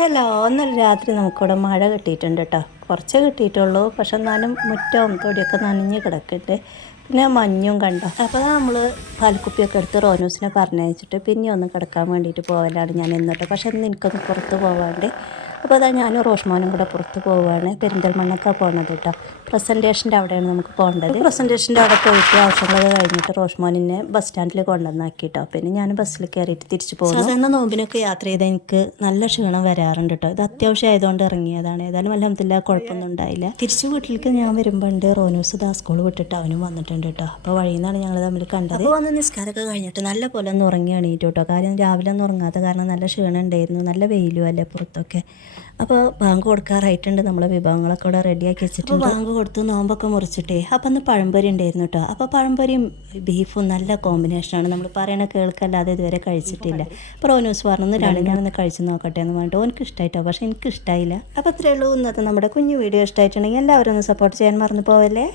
Hello, ഇന്നലെ രാത്രി നമുക്കിവിടെ മഴ കിട്ടിയിട്ടുണ്ട് കേട്ടോ. കുറച്ച് കിട്ടിയിട്ടുള്ളൂ, പക്ഷെ എന്നാലും മുറ്റവും തൊടിയൊക്കെ നനഞ്ഞ് കിടക്കുന്നുണ്ട്. പിന്നെ മഞ്ഞും കണ്ടോ. അപ്പോൾ നമ്മൾ പാൽക്കുപ്പിയൊക്കെ എടുത്ത് റോനൂസിനെ പറഞ്ഞയച്ചിട്ട് പിന്നെ ഒന്ന് കിടക്കാൻ വേണ്ടിയിട്ട് പോകലാണ് ഞാൻ എന്നിട്ട്. പക്ഷെ ഇന്ന് എനിക്കൊന്ന് പുറത്ത് പോകാണ്ട്. അപ്പോൾ അതാ ഞാനും റോഷ്മോനും കൂടെ പുറത്ത് പോവുകയാണ്. പെരിന്തൽമണ്ണക്കാണ് പോകണത് കേട്ടോ. പ്രസൻറ്റേഷൻ്റെ അവിടെയാണ് നമുക്ക് പോകേണ്ടത്. പ്രസൻറ്റേഷൻ്റെ അവിടെ പോയിട്ട് ആവശ്യങ്ങളൊക്കെ കഴിഞ്ഞിട്ട് റോഷ്മോനിനെ ബസ് സ്റ്റാൻഡിൽ കൊണ്ടുവന്നാക്കി കേട്ടോ. പിന്നെ ഞാൻ ബസ്സിൽ കയറിയിട്ട് തിരിച്ചു പോകും. സാധാരണ നോമ്പിനൊക്കെ യാത്ര ചെയ്താൽ എനിക്ക് നല്ല ക്ഷീണം വരാറുണ്ട് കേട്ടോ. ഇത് അത്യാവശ്യം ആയതുകൊണ്ട് ഇറങ്ങിയതാണ്. ഏതായാലും അൽഹംദുലില്ലാ കുഴപ്പമൊന്നും ഉണ്ടായില്ല. തിരിച്ചു വീട്ടിലേക്ക് ഞാൻ വരുമ്പോണ്ട് റോനൂസ് ദാ സ്കൂൾ വിട്ടിട്ട് അവനും വന്നിട്ടുണ്ട് കേട്ടോ. അപ്പോൾ വഴിയിൽ നിന്നാണ് ഞങ്ങൾ തമ്മിൽ കണ്ടത്. അപ്പോൾ വന്ന് നിസ്കാരമൊക്കെ കഴിഞ്ഞിട്ട് നല്ല പോലെ ഒന്ന് ഉറങ്ങി എണീറ്റു കേട്ടോ. കാര്യം രാവിലെ ഒന്നും ഉറങ്ങാത്ത കാരണം നല്ല ക്ഷീണം ഉണ്ടായിരുന്നു. നല്ല വെയിലും അല്ലേ പുറത്തൊക്കെ. അപ്പോൾ ബാങ്ക് കൊടുക്കാറായിട്ടുണ്ട്. നമ്മളെ വിഭവങ്ങളൊക്കെ ഇവിടെ റെഡിയാക്കി വെച്ചിട്ടുണ്ട്. ബാങ്ക് കൊടുത്ത് നോമ്പൊക്കെ മുറിച്ചിട്ടേ അപ്പം അന്ന് പഴംപൊരി ഉണ്ടായിരുന്നു കേട്ടോ. അപ്പോൾ പഴംപൊരിയും ബീഫും നല്ല കോമ്പിനേഷനാണ്. നമ്മൾ പറയണ കേൾക്കല്ലാതെ ഇതുവരെ കഴിച്ചിട്ടില്ല. അപ്പോൾ റോനൂസ് പറഞ്ഞു ഞാനൊന്ന് കഴിച്ച് നോക്കട്ടെ എന്ന് പറഞ്ഞിട്ട് ഓനക്ക് ഇഷ്ടമായിട്ടോ, പക്ഷേ എനിക്ക് ഇഷ്ടമായില്ല. അപ്പോൾ അത്രയേ ഉള്ളൂ ഇന്നത്തെ നമ്മുടെ കുഞ്ഞു വീഡിയോ. ഇഷ്ടമായിട്ടുണ്ടെങ്കിൽ എല്ലാവരും ഒന്ന് സപ്പോർട്ട് ചെയ്യാൻ മറന്നു പോവല്ലേ.